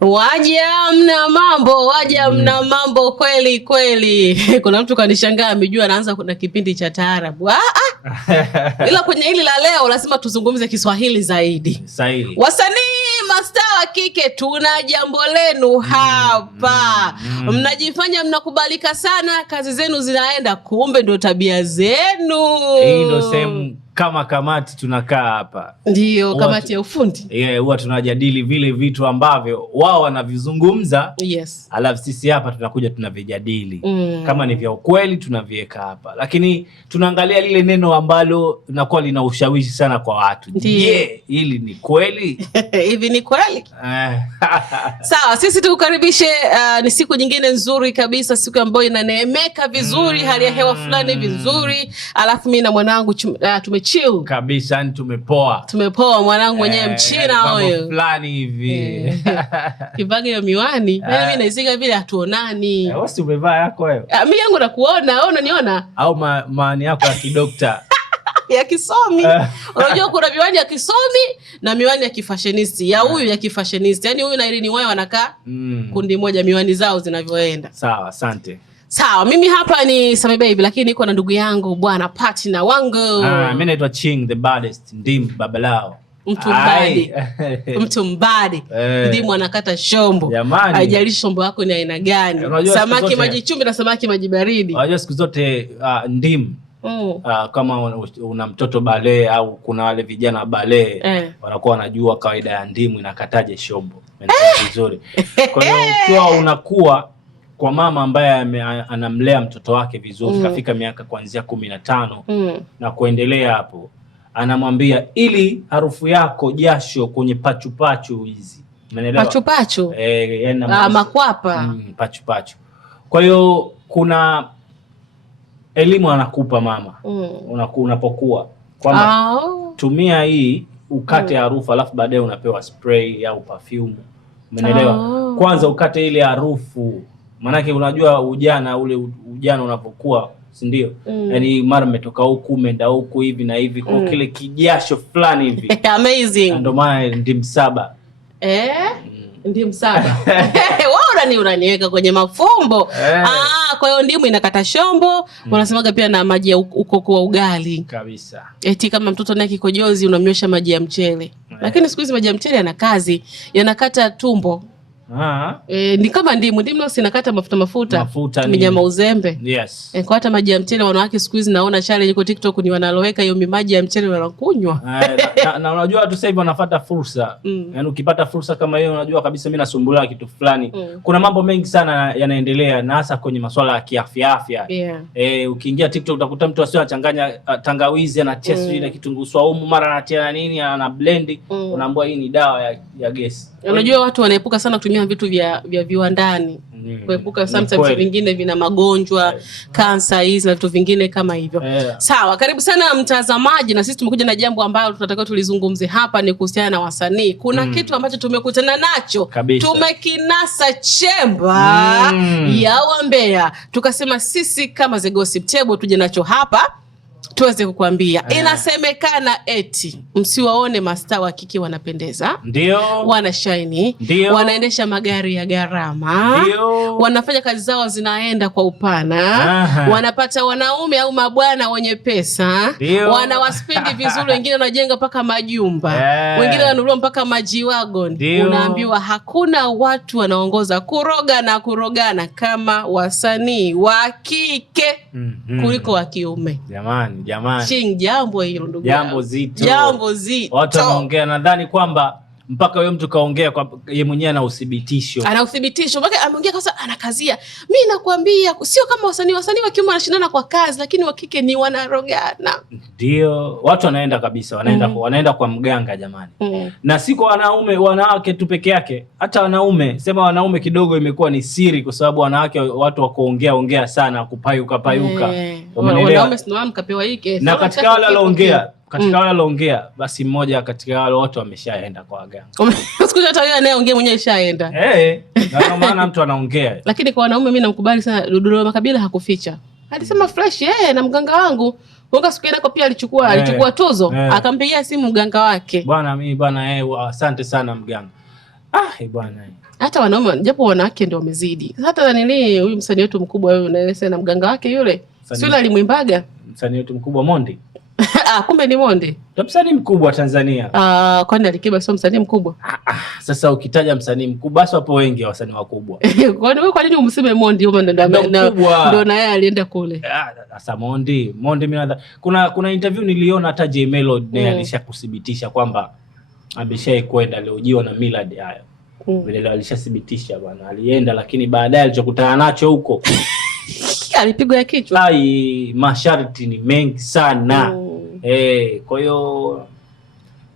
Waja mna mambo kweli kweli. Kuna mtu kanishangaa amejua anaanza kuna kipindi cha taarabu. Ila kwenye hili la leo lazima tuzungumze Kiswahili zaidi. Sahihi. Wasanii mastaa wa kike tuna jambo lenu hapa. Mnajifanya mnakubalika sana, kazi zenu zinaenda, kumbe ndo tabia zenu. Hii ndo sehemu kama kamati tunakaa hapa. Ndio kamati ya ufundi. Huwa tunajadili vile vitu ambavyo wao wanavizungumza. Yes. Alafu sisi hapa tunakuja tunavijadili. Kama ni vya ukweli tunaviweka hapa. Lakini tunaangalia lile neno ambalo linakuwa lina ushawishi sana kwa watu. Je, hili ni kweli? Hivi ni kweli? Sawa, sisi tukukaribishe. Ni siku nyingine nzuri kabisa, siku ambayo inaneemeka vizuri, hali ya hewa fulani vizuri. Alafu mimi na mwanangu tumechill kabisa, ni tumepoa mwanangu mwenyewe mchina huyo fulani hivi. Kivage ya miwani mimi naisiga vile hatuonani. Wewe si umevaa yako wewe? Mimi yangu nakuona, wewe unaniona? Au maani yako ya kidokta ya kisomi. Unajua kuna miwani ya kisomi na miwani ya kifashenisti. Ya huyu ya kifashenisti. Yaani huyu na Irene Uwoya wanakaa kundi moja, miwani zao zinavyoenda. Sawa, asante. Sawa, mimi hapa ni Sami Baby, lakini niko na ndugu yangu bwana partner wangu. Mimi naitwa Ching the baddest, Ndim Babalao. Mtu mbadi. Ndimu anakata shombo. Haijalishi shombo yako ni aina gani. Samaki maji chumvi na samaki maji baridi. Unajua siku zote Ndim kama una mtoto bale au kuna wale vijana bale wanakuwa wanajua kawaida ya ndimu inakataje shombo. Vizuri. Kwa hiyo ukiwa unakuwa kwa mama ambaye anamlea mtoto wake vizuri, kafika miaka kuanzia 15 na kuendelea hapo, anamwambia ili harufu yako jasho kwenye pachu hizi. Umeelewa? Pachu. Makwapa. Pachu. Kwa hiyo kuna elimu anakupa mama. Unapokuwa kwamba tumia hii ukate harufu, alafu baadaye unapewa spray au perfume. Umeelewa? Kwanza ukate ile harufu. Manake unajua ujana unapokuwa, si ndio? Yaani mara umetoka huku umeenda huku hivi na hivi, kwa kile kijasho fulani hivi. Amazing. Ndio maana Ndim Saba. Ndim Saba. Wewe unaniweka kwenye mafumbo. Kwa hiyo ndimu inakata shombo. Wanasemaga pia na maji ya ukoko wa ugali. Kabisa. Eti kama mtoto naye kikojozi unamnywesha maji ya mchele. Lakini siku hizi maji ya mchele yana kazi, yanakata tumbo. Ni kama ndimu sinakata mafuta minyama uzembe. Yes. Kwa hata maji ya mchele wanawake siku hizi naona challenge kwa TikTok ni wanaloweka hiyo maji ya mchele wanakunywa. Na unajua watu sasa hivi wanafuata fursa. Yaani ukipata fursa kama hiyo unajua kabisa mimi nasumbuliwa kitu fulani. Kuna mambo mengi sana yanaendelea na hasa kwenye masuala ya kiafya. Ukiingia TikTok utakuta mtu asio anachanganya tangawizi anatia ile kitunguu saumu mara anatia na nini ana blend, unaambiwa hii ni dawa ya gesi. Unajua watu wanaepuka sana kutumia vitu vya viwandani. Kuepuka sometimes vingine vina magonjwa, kansa hizi na vitu vingine kama hivyo. Sawa, karibu sana mtazamaji, na sisi tumekuja na jambo ambalo tunataka tulizungumze hapa, ni kuhusiana na wasanii. Kuna kitu ambacho tumekutana nacho kabisa. Tumekinasa chemba ya wambea. Tukasema sisi kama The Gossip Table tuje nacho hapa tuweze kukuambia. Inasemekana eti msiwaone mastaa wa kike wanapendeza. Ndio. Wana shine. Ndio. Wanaendesha magari ya gharama. Ndio. Wanafanya kazi zao zinaenda kwa upana. Wanapata wanaume au mabwana wenye pesa. Ndio. Wanawaspendi vizuri, wengine wanajenga mpaka majumba. Wengine wanunua mpaka majiwagon. Unaambiwa hakuna watu wanaongoza kuroga na kurogana kama wasanii wa kike kuliko wa kiume. Jamani. Ching, jambo hilo ndugu. Jambo zito. Watu wanaongea, nadhani kwamba mpaka huyo mtu kaongea kwa yeye mwenyewe ana uthibitisho. Mpaka ameongea kwa sababu anakazia. Mimi nakwambia sio kama wasanii wa kiume wanashindana kwa kazi, lakini wa kike ni wanarogana. Ndio, watu wanaenda kabisa, wanaenda kwa mganga jamani. Na si kwa wanawake tu peke yake, hata wanaume, sema wanaume kidogo imekuwa ni siri kwa sababu wanawake watu wa kuongea sana, kupayuka. Wanaume sio mkapewa hiki. Na katika wale waloongea, basi mmoja katika wale wote wameshaenda kwa waganga. Sikuja hata yeye anayeongea mwenyewe ishaenda. Na maana mtu anaongea. Lakini kwa wanaume mimi namkubali sana Dudu Makabila, hakuficha. Alisema fresh na mganga wangu. Wanga siku yako pia alichukua tuzo, akampigia simu mganga wake. Bwana asante sana mganga. Bwana. Hata wanaume japo wanawake ndio wamezidi. Hata nini huyu msanii wetu mkubwa huyu na mganga wake yule. Sio alimwimbaga? Msanii wetu mkubwa Mondi. Kumbe ni Mondi. Ndio msanii mkubwa Tanzania. Kwani Alikiba sio msanii mkubwa? Sasa ukitaja msanii mkubwa basi wapo wengi wasanii wakubwa. Kwa nini umseme Mondi huko ndio na yeye alienda kule? Sasa Mondi mimi nadhani kuna interview niliona hata J Melody naye alishakuthibitisha kwamba ameshai kwenda aliojiwa na Millard hayo. Vile leo alishathibitisha bwana alienda, lakini baadaye alichokutana nacho huko alipigwa ya kichwa. Masharti ni mengi sana. Kwa hiyo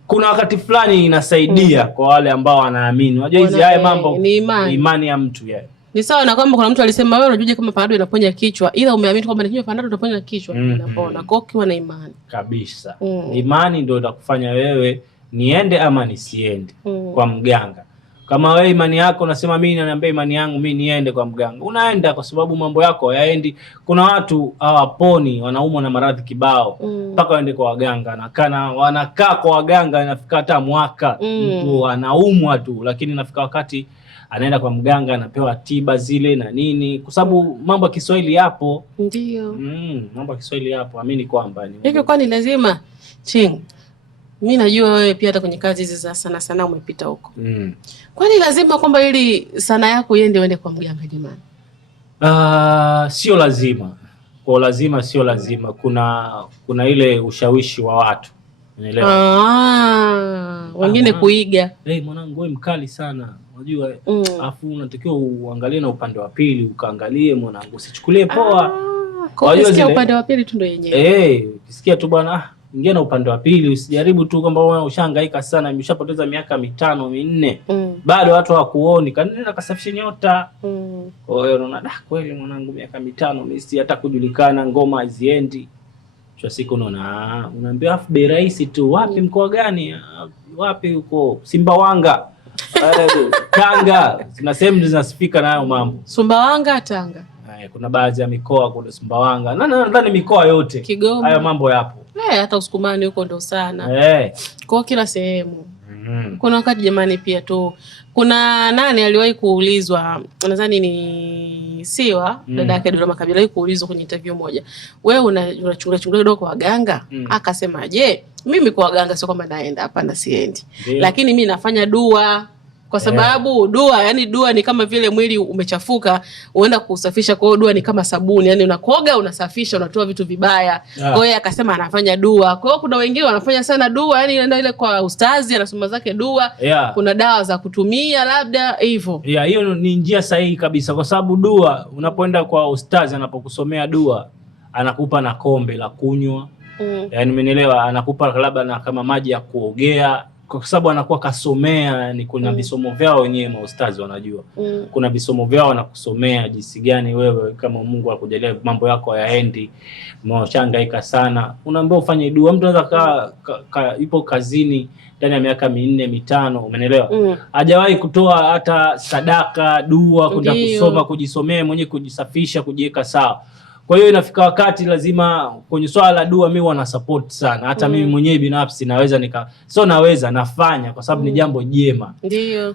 kuna wakati fulani inasaidia kwa wale ambao wanaamini. Unajua hizi haya mambo ni imani ya mtu yeye. Ni sawa na kwamba kuna mtu alisema wewe unajua kama panado inaponya kichwa, ila umeamini kwamba nikinywa panado utaponya kichwa, inapona. Kwa hiyo na imani kabisa. Imani ndio itakufanya wewe niende ama nisiende kwa mganga. Kama wewe imani yako unasema mimi naniambia imani yangu mimi niende kwa mganga, unaenda kwa sababu mambo yako hayaendi. Kuna watu hawaponi, wanaumwa na maradhi kibao mpaka waende kwa waganga, wanakaa kwa waganga inafika hata mwaka mtu anaumwa tu, lakini inafika wakati anaenda kwa mganga anapewa tiba zile na nini, kwa sababu mambo ya Kiswahili yapo. Ndio. Mambo ya Kiswahili yapo, amini kwamba ni hivyo. Kwani lazima Ching, mimi najua wewe pia hata kwenye kazi hizi za sana umepita huko. Kwani lazima kwamba ili sana yako iende uende kwa mganga jamani? Sio lazima. Kwa lazima sio lazima. Kuna ile ushawishi wa watu. Unaelewa? Wengine kuiga. Mwanangu wewe mkali sana. Unajua afu unatakiwa uangalie na upande wa pili, ukaangalie mwanangu usichukulie poa. Kwa hiyo sikia upande wa pili tu ndio yenyewe. Ukisikia tu bwana ingia na upande wa pili, usijaribu tu kwamba wewe ushahangaika sana, umeshapoteza miaka 5 4 bado watu hawakuoni, kanenda kasafishe nyota. Kwa hiyo unaona kweli mwanangu miaka 5 mimi si hata kujulikana, ngoma haziendi. Kwa siku unaambia afu bei rahisi tu. Wapi mkoa gani? Wapi huko Sumbawanga. Tanga. Kuna sehemu zinasifika na hayo mambo. Sumbawanga, Tanga. Kuna baadhi ya mikoa kule Sumbawanga. Nadhani mikoa yote. Kigoma. Hayo mambo yapo. Hata Usukumani huko ndo sana. Kwa kila sehemu. Kuna wakati jamani pia tu kuna nani aliwahi kuulizwa, nadhani ni Siwa, dada yake Dora Makabila, aliwahi kuulizwa kwenye interview moja. Wewe unachungulia kidogo kwa waganga? Akasema, "Je, mimi kwa waganga sio kwamba naenda, hapana siendi. Lakini mimi nafanya dua." Kwa sababu dua ni kama vile mwili umechafuka, uenda kusafisha. Kwa hiyo dua ni kama sabuni, yani unakoga, unasafisha, unatoa vitu vibaya. Kwa hiyo akasema anafanya dua. Kwa hiyo kuna wengine wanafanya sana dua, yani anaenda ile kwa ustazi anasoma zake dua. Kuna dawa za kutumia labda hivyo. Hiyo ni njia sahihi kabisa, kwa sababu dua unapoenda kwa ustazi anapokusomea dua, anakupa na kombe la kunywa. Yani umenielewa, anakupa labda na kama maji ya kuogea, kwa sababu anakuwa kasomea. Ni kuna visomo vyao wenyewe maustazi wanajua. Kuna visomo vyao wanakusomea jinsi gani wewe kama Mungu akujalia mambo yako hayaendi, umeshangaika sana, unaambiwa ufanye dua. Mtu anaweza ipo kazini ndani ya miaka 4 5, umeelewa? Hajawahi kutoa hata sadaka, dua, kwenda kusoma, kujisomea mwenyewe, kujisafisha, kujiweka sawa. Kwa hiyo inafika wakati lazima kwenye swala la dua mimi wana support sana. Hata mimi mwenyewe binafsi nafanya kwa sababu ni jambo jema. Ndio.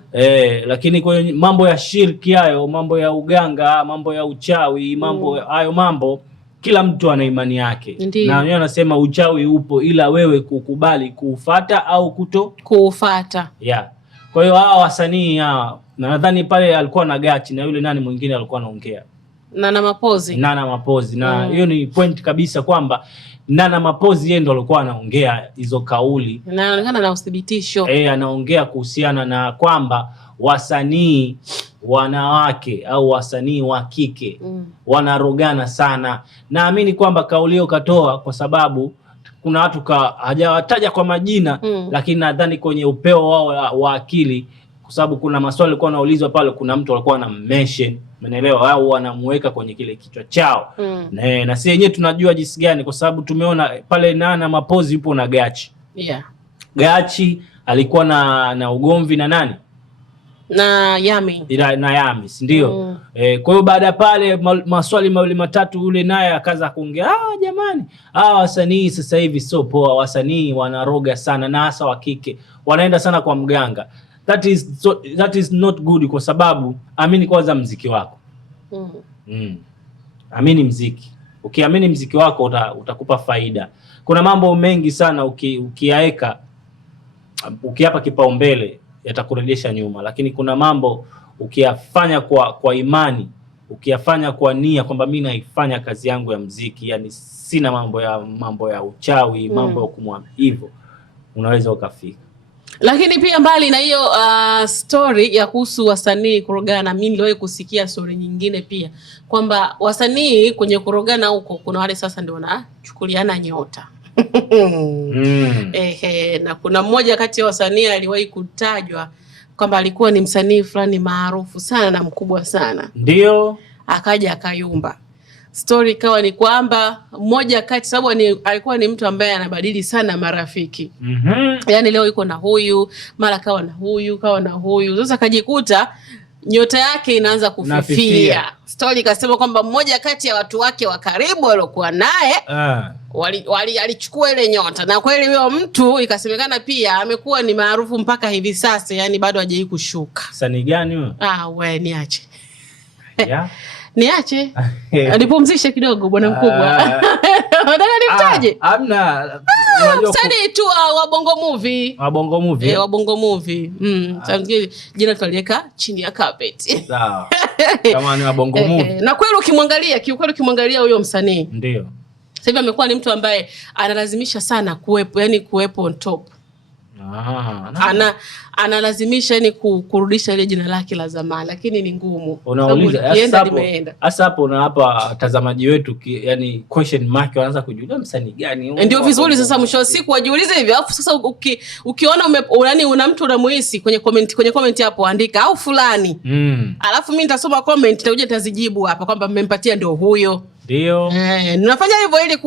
Lakini kwenye mambo ya shirki hayo, mambo ya uganga, mambo ya uchawi, mambo kila mtu ana imani yake. Na wenyewe anasema uchawi upo, ila wewe kukubali kuufuata au kuto kuufuata. Kwa hiyo hawa wasanii hawa, nadhani pale alikuwa na Gachi na yule nani mwingine alikuwa anaongea. Nana Mapozi. Na hiyo ni point kabisa kwamba Nana Mapozi yeye ndo alikuwa anaongea hizo kauli. Na anaonekana na uthibitisho. Anaongea kuhusiana na kwamba wasanii wanawake au wasanii wa kike wanarogana sana. Naamini kwamba kauli hiyo katoa kwa sababu kuna watu hajawataja kwa majina, lakini nadhani kwenye upeo wao wa akili, kwa sababu kuna maswali alikuwa anaulizwa pale, kuna mtu alikuwa anamention, umeelewa, au anamuweka kwenye kile kichwa chao. Na sisi wenyewe tunajua jinsi gani, kwa sababu tumeona pale Nana Mapozi yupo na Gachi. Gachi alikuwa na ugomvi na nani? Na Yami. Na Yami, ndio. Kwa hiyo baada pale maswali mawili matatu, yule naye akaanza kuongea, jamani, wasanii sasa hivi sio poa, wasanii wanaroga sana, na hasa wa kike wanaenda sana kwa mganga. that is not good, kwa sababu amini kwanza mziki wako. Amini mziki. Ukiamini mziki wako utakupa faida. Kuna mambo mengi sana ukiyaeka, ukiapa kipaumbele yatakurejesha nyuma, lakini kuna mambo ukiyafanya kwa imani, ukiyafanya kwa nia kwamba mimi naifanya kazi yangu ya mziki, yani sina mambo ya uchawi, mambo ya kumwamini, hivyo unaweza ukafika. Lakini pia mbali na hiyo story ya kuhusu wasanii kurogana, mimi niliwahi kusikia story nyingine pia kwamba wasanii kwenye kurogana huko kuna wale sasa ndio wanachukuliana nyota. Na kuna mmoja kati ya wasanii aliwahi kutajwa kwamba alikuwa ni msanii fulani maarufu sana na mkubwa sana, ndio akaja akayumba. Story ikawa ni kwamba mmoja kati, sababu alikuwa ni mtu ambaye anabadili sana marafiki. Yani leo yuko na huyu, mara kawa na huyu, kawa na huyu. Sasa kajikuta nyota yake inaanza kufifia. Story ikasema kwamba mmoja kati ya watu wake wa karibu waliokuwa naye alichukua ile nyota, na kweli huyo mtu ikasemekana pia amekuwa ni maarufu mpaka hivi sasa, yani bado hajai kushuka. Sani gani huyo? We niache. Yeah. Niache. Alipumzishe kidogo bwana mkubwa. Nataka nimtaje? Hamna. Msanii tu wa Bongo Movie. Wa Bongo Movie. Wa Bongo Movie. Jina tuliweka chini ya carpet. Sawa. Kama ni wa Bongo Movie. Na kweli ukimwangalia huyo msanii. Ndio. Sasa hivi amekuwa ni mtu ambaye analazimisha sana kuwepo on top. Analazimisha yani kurudisha ile jina lake la zamani, lakini ni ngumu. Unauliza hasa hapo na hapa watazamaji wetu yani question mark wanaanza kujiuliza msanii gani? Ndio vizuri sasa mwisho wa siku wajiulize hivyo. Alafu sasa ukiona yani una mtu unamuhisi kwenye comment hapo andika au fulani. Alafu mimi nitasoma comment nitakuja nitazijibu hapa kwamba mmempatia ndio huyo. Ndio. Ninafanya hivyo ili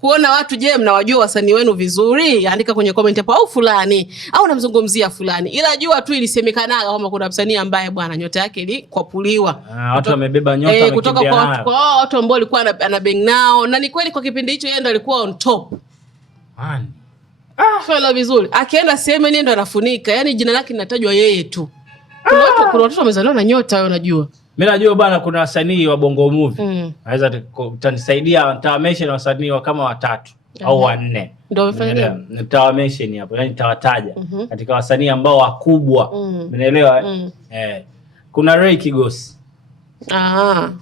kuona watu, je, mnawajua wasanii wenu vizuri? Andika kwenye comment hapo au fulani au namzungumzia fulani. Ila jua tu ilisemekana kwamba kuna msanii ambaye bwana nyota yake ilikwapuliwa. Watu wamebeba nyota kutoka kwa watu ambao walikuwa anabang nao, na ni kweli kwa kipindi hicho yeye ndo alikuwa on top. Swala vizuri. Akienda sehemu yeye ndo anafunika. Yaani jina lake linatajwa yeye tu. Kuna watu wamezaliwa na nyota wao unajua. Mimi najua bana kuna wasanii wa Bongo Movie. Naweza utanisaidia nitawamention wasanii kama 3 au 4. Ndio umefanya. Nitawamention hapo. Yaani nitawataja katika wasanii ambao wakubwa. Umeelewa? Kuna Ray Kigosi.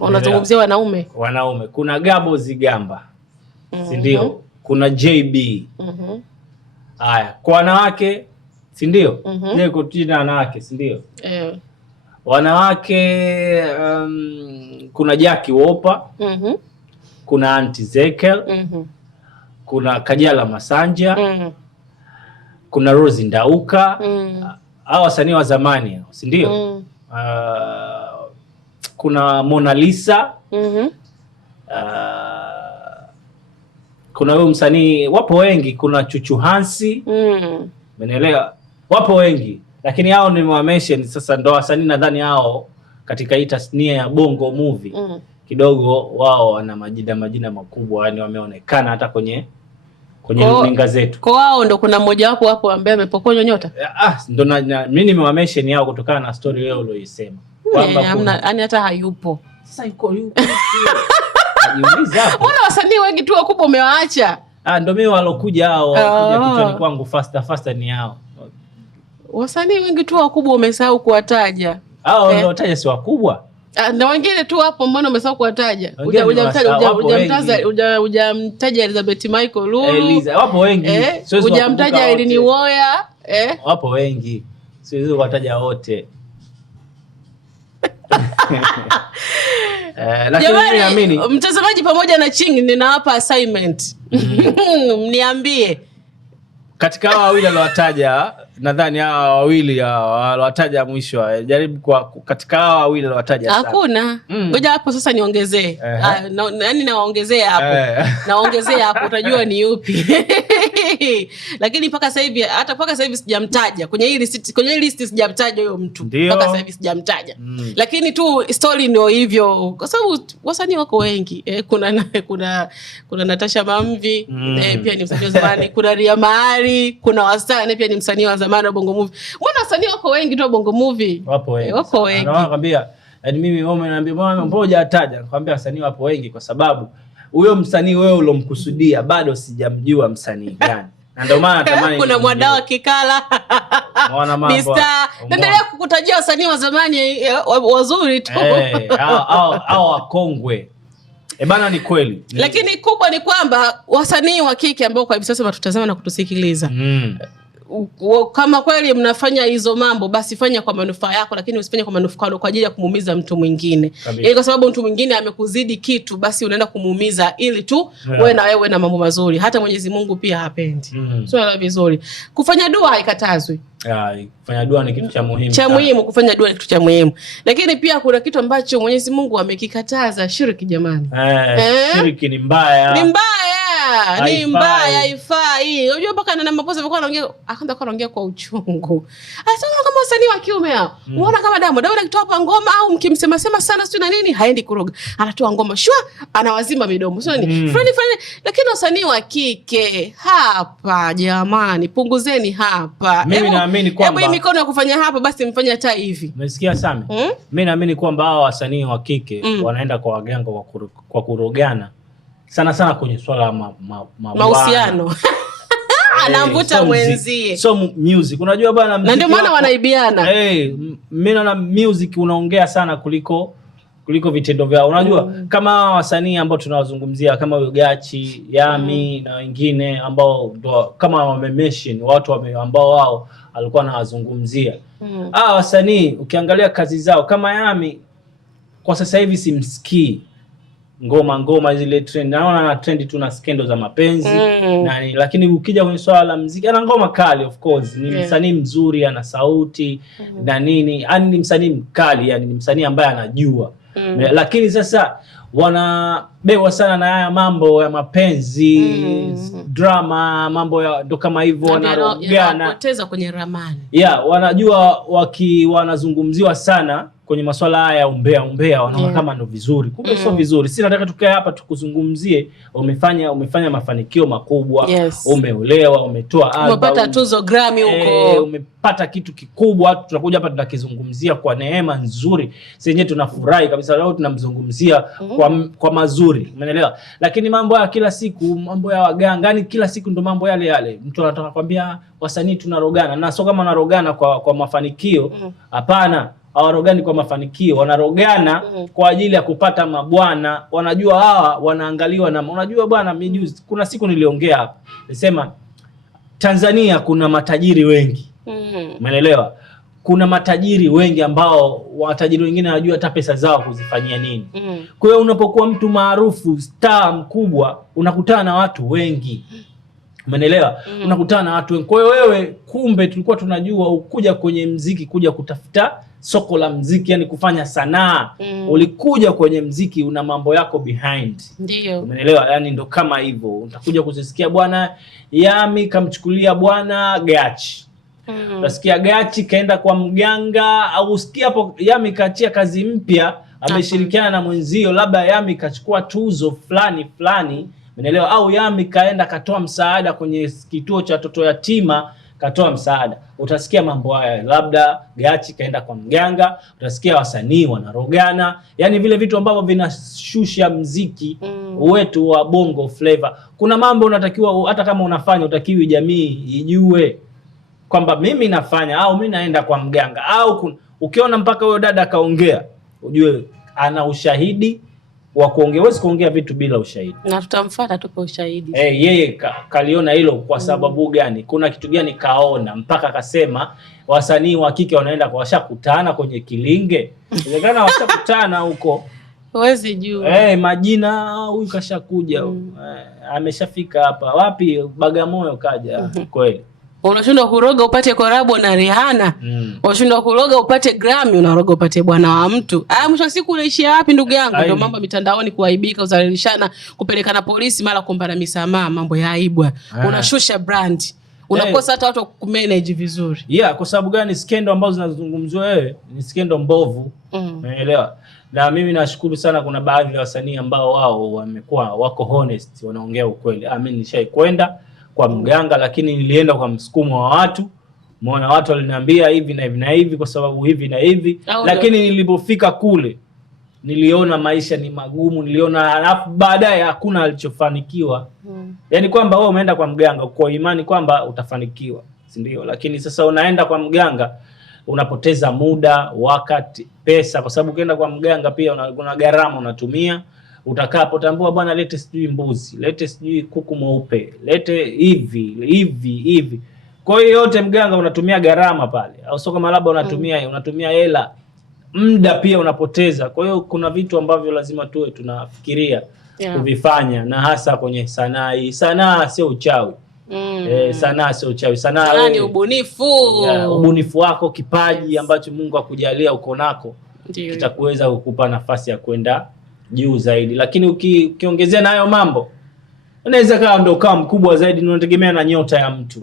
Unazungumzia wanaume. Kuna Gabo Zigamba. Si ndio? Kuna JB. Haya, kwa wanawake, si ndio? Je, kutina wanawake, si ndio? Wanawake kuna Jackie Wolper, kuna Aunty Zekel, kuna Kajala Masanja, kuna Rose Ndauka, hao wasanii wa zamani, si ndio? Kuna Mona Lisa, kuna huyo msanii, wapo wengi, kuna Chuchu Hansi, umeelewa? Wapo wengi. Lakini hao ni mention sasa, ndo wasanii nadhani hao katika hii tasnia ya Bongo Movie kidogo wao wana majina makubwa, yani wameonekana hata kwenye runinga zetu. Kwa wao ndo kuna mmoja wapo hapo ambaye amepokonywa nyota. Ndo mimi nimewamention yao kutokana na story leo uliyosema. Kwamba yani hata hayupo. Sasa yuko. Najiuliza hapo. Mbona wasanii wengi tu wakubwa umewaacha? Ndo mimi walokuja hao kuja kichwani kwangu faster ni hao. Wasanii wengi tu wakubwa umesahau kuwataja. Hao ndio wataja si wakubwa. Na wengine tu hapo mbona umesahau kuwataja? Hujamtaja Elizabeth Michael Lulu. Wapo wengi. Hujamtaja Elini Woya. Wapo wengi. Siwezi kuwataja wote. Lakini mtazamaji pamoja na Ching ninawapa assignment. Mniambie katika hao wawili aliowataja, nadhani hao wawili aliowataja mwisho, jaribu katika hao wawili aliowataja sana. Hakuna. Ngoja hapo sasa niongezee. Yaani naongezea hapo. Naongezea hapo utajua ni yupi. Lakini mpaka sasa hivi sijamtaja kwenye hii list sijamtaja huyo mtu mpaka sasa hivi sijamtaja. Lakini tu story ndio hivyo, kwa sababu wasanii wako wengi. Kuna Natasha Mamvi pia ni msanii wa zamani, kuna Ria Mahari, kuna Wastani pia ni msanii wa zamani wa Bongo Movie. Mbona wasanii wako wengi tu wa Bongo Movie? Wapo wengi. Wako wengi. Nakwambia, yaani mimi wao wananiambia mbona mmoja ataja, nakwambia wasanii wapo wengi kwa sababu huyo msanii wewe ulomkusudia bado sijamjua msanii gani. Na ndio maana natamani kuna Mwadawa Kikala. Mr. Naendelea kukutajia wasanii wa zamani wazuri tu. Au wakongwe. Bana ni kweli. Lakini kubwa ni kwamba wasanii wa kike ambao kwa hivi sasa watutazama na kutusikiliza. Kama kweli mnafanya hizo mambo basi fanya kwa manufaa yako, lakini usifanye kwa manufaa kwa ajili ya kumuumiza mtu mwingine. Yaani kwa sababu mtu mwingine amekuzidi kitu basi unaenda kumuumiza ili tu wewe na wewe na mambo mazuri. Hata Mwenyezi Mungu pia hapendi. Sio vizuri. Kufanya dua haikatazwi. Kufanya dua ni kitu cha muhimu. Kufanya dua ni kitu cha muhimu. Lakini pia kuna kitu ambacho Mwenyezi Mungu amekikataza, shiriki jamani. Shiriki ni mbaya. Ni mbaya, haifai. Unajua mpaka na mapoza alikuwa anaongea kwa uchungu. Asema kama wasanii wa kiume hao. Unaona kama Diamond akitoa hapa ngoma au mkimsema sana sio na nini, haendi kuroga. Anatoa ngoma shwa, anawazima midomo. Sio nini? Fanya. Lakini wasanii wa kike hapa jamani, punguzeni hapa. Mimi naamini kwamba hebu mikono ya kufanya hapa basi mfanye hata hivi. Umesikia Sami? Mimi naamini kwamba hao wasanii wa kike wanaenda kwa waganga kwa kurogana. Sana kwenye swala la mahusiano. Anamvuta mwenzie. So music. Unajua bwana, na ndio maana wanaibiana. Mimi naona music unaongea sana kuliko vitendo vyao. Unajua kama wasanii ambao tunawazungumzia kama huyo Gachi, Yami na wengine ambao kama wamemention watu ambao wao alikuwa anawazungumzia. Wasanii ukiangalia kazi zao kama Yami kwa sasa hivi simsikii ngoma zile trend. Naona na trend tu na skendo za mapenzi lakini ukija kwenye swala la muziki ana ngoma kali, of course ni msanii mzuri, ana sauti na nini, yani ni msanii mkali, yani ni msanii ambaye anajua. Lakini sasa wanabewa sana na haya mambo ya mapenzi, drama, mambo ya ndo kama hivyo, wanapoteza kwenye ramani. Wanajua wanazungumziwa sana kwenye masuala haya ya umbea wanaona kama ndo vizuri. Kumbe sio vizuri. Sisi nataka tukae hapa tukuzungumzie umefanya mafanikio makubwa, umeolewa, umetoa album, umepata tuzo Grammy huko, umepata kitu kikubwa. Tunakuja hapa tunakizungumzia kwa neema nzuri. Sisi wenyewe tunafurahi kabisa leo tunamzungumzia kwa mazuri. Umeelewa? Lakini mambo ya kila siku, mambo ya waganga, yani kila siku ndo mambo yale. Mtu anataka kwambia wasanii tunarogana, na sio kama narogana kwa mafanikio. Hapana. Hawarogani kwa mafanikio, wanarogana kwa ajili ya kupata mabwana. Wanajua hawa wanaangaliwa na unajua bwana, mijuzi kuna siku niliongea hapa. Nilisema Tanzania kuna matajiri wengi. Umeelewa? Kuna matajiri wengi ambao watajiri wengine wanajua hata pesa zao kuzifanyia nini. Kwa hiyo unapokuwa mtu maarufu, star mkubwa, unakutana na watu wengi. Umeelewa? Unakutana na watu wengi. Kwa hiyo wewe kumbe tulikuwa tunajua ukuja kwenye muziki kuja kutafuta soko la muziki, yani kufanya sanaa. Ulikuja kwenye muziki una mambo yako behind. Ndio. Umeelewa? Yani ndo kama hivyo. Utakuja kuzisikia bwana Yami kamchukulia bwana Gachi. Utasikia Gachi kaenda kwa mganga, au usikia hapo Yami kaachia kazi mpya, ameshirikiana na mwenzio, labda Yami kachukua tuzo fulani. Umeelewa? Au Yami kaenda katoa msaada kwenye kituo cha watoto yatima, katoa msaada. Utasikia mambo haya, labda Gachi kaenda kwa mganga, utasikia wasanii wanarogana. Yani vile vitu ambavyo vinashusha muziki wetu wa Bongo Flavor. Kuna mambo unatakiwa hata kama unafanya utakiwi jamii ijue kwamba mimi nafanya au mimi naenda kwa mganga, au ukiona mpaka huyo dada kaongea ujue ana ushahidi wa kuongea. Huwezi kuongea vitu bila ushahidi. Na tutamfuata tupe ushahidi. Yeye kaliona hilo kwa sababu gani? Kuna kitu gani kaona mpaka akasema wasanii wa kike wanaenda kwa washakutana kwenye kilinge? Inawezekana washakutana huko. Huwezi jua. Majina huyu kashakuja. Ameshafika hapa. Wapi? Bagamoyo kaja. Kweli. Unashindwa kuroga upate korabo na Rihanna. Unashindwa kuroga upate Grammy, unaroga upate bwana wa mtu. Mwisho wa siku unaishia wapi ndugu yangu? Ndio mambo mitandaoni, kuaibika, uzalilishana, kupelekana polisi, mara kuombana misamaha, mambo ya aibu. Unashusha brand. Unakosa hata watu kumanage vizuri. Kwa sababu gani? Skendo ambazo zinazungumzwa wewe ni skendo mbovu. Unaelewa? Na mimi nashukuru sana, kuna baadhi ya wasanii ambao wao wamekuwa wako honest, wanaongea ukweli. Mimi nishaikwenda kwa mganga, lakini nilienda kwa msukumo wa watu. Umeona, watu waliniambia hivi na hivi na hivi kwa sababu hivi na hivi. Lakini nilipofika kule niliona maisha ni magumu, niliona alafu baadaye hakuna alichofanikiwa. Yaani kwamba wewe umeenda kwa mganga kwa imani kwamba utafanikiwa, si ndio? Lakini sasa unaenda kwa mganga unapoteza muda, wakati, pesa, kwa sababu ukienda kwa mganga pia kuna gharama unatumia. Utakapotambua bwana, lete sijui mbuzi, lete sijui kuku mweupe, lete hivi. Kwa hiyo yote mganga unatumia gharama pale. Au sio kama labda unatumia hela, muda pia unapoteza. Kwa hiyo kuna vitu ambavyo lazima tuwe tunafikiria kuvifanya, na hasa kwenye sanaa hii. Sanaa sio uchawi. Sanaa sio uchawi. Sanaa ni ubunifu. Ubunifu wako, kipaji ambacho Mungu akujalia uko nako, kitakuweza kukupa nafasi ya kwenda juu zaidi. Lakini ukiongezea na hayo mambo, unaweza kawa ndo kama mkubwa zaidi, unategemea na nyota ya mtu.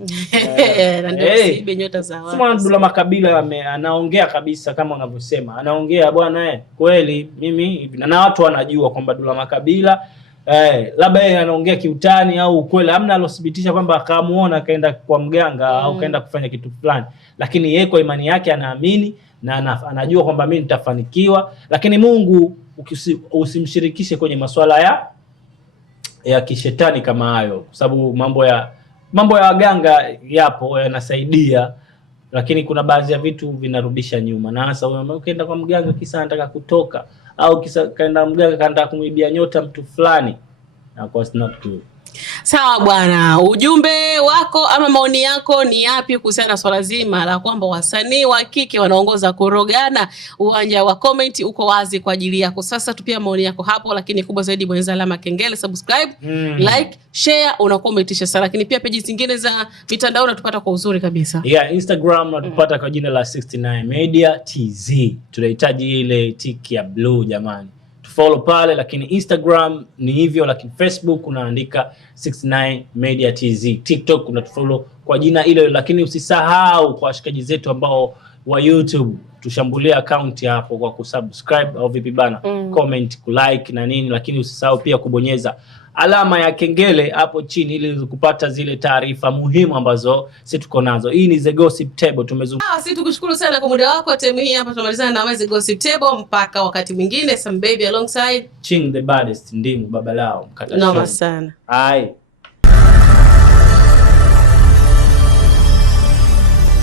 Na ndio sibe nyota za watu. Sema Dula Makabila anaongea kabisa kama unavyosema. Anaongea bwana, kweli mimi hivi, na watu wanajua kwamba Dula Makabila labda yeye anaongea kiutani au kweli, hamna alothibitisha kwamba akamuona kaenda kwa mganga au kaenda kufanya kitu fulani. Lakini yeye kwa imani yake anaamini na anajua kwamba mimi nitafanikiwa. Lakini Mungu usimshirikishe kwenye masuala ya kishetani kama hayo, kwa sababu mambo ya waganga yapo, yanasaidia, lakini kuna baadhi ya vitu vinarudisha nyuma. Na hasa ukienda kwa mganga kisa anataka kutoka, au kisa kaenda mganga kaenda kumwibia nyota mtu fulani, na kwa snap tu. Sawa bwana, ujumbe wako ama maoni yako ni yapi kuhusiana na swala zima la kwamba wasanii wa kike wanaongoza kurogana? Uwanja wa comment uko wazi kwa ajili yako. Sasa tupia maoni yako hapo, lakini kubwa zaidi bonyeza alama kengele, subscribe, like, share, unakuwa umetisha sana. Lakini pia peji zingine za mitandao unatupata kwa uzuri kabisa. Instagram unatupata kwa jina la 69 Media TZ. Tunahitaji ile tick ya blue jamani. Follow pale, lakini Instagram ni hivyo, lakini Facebook unaandika 69 Media TZ. TikTok unatufollow kwa jina hilo, lakini usisahau kwa washikaji zetu ambao wa YouTube, tushambulia account hapo kwa kusubscribe au vipi bana, comment, kulike na nini, lakini usisahau pia kubonyeza alama ya kengele hapo chini ili kupata zile taarifa muhimu ambazo sisi tuko nazo. Hii ni The Gossip Table. Tumezungumza. Sisi tukushukuru sana kwa muda wako. Time hii hapa tumalizana na The Gossip Table mpaka wakati mwingine. Some baby alongside Ching the baddest, Ndimu baba lao mkata. Noma sana. Hai.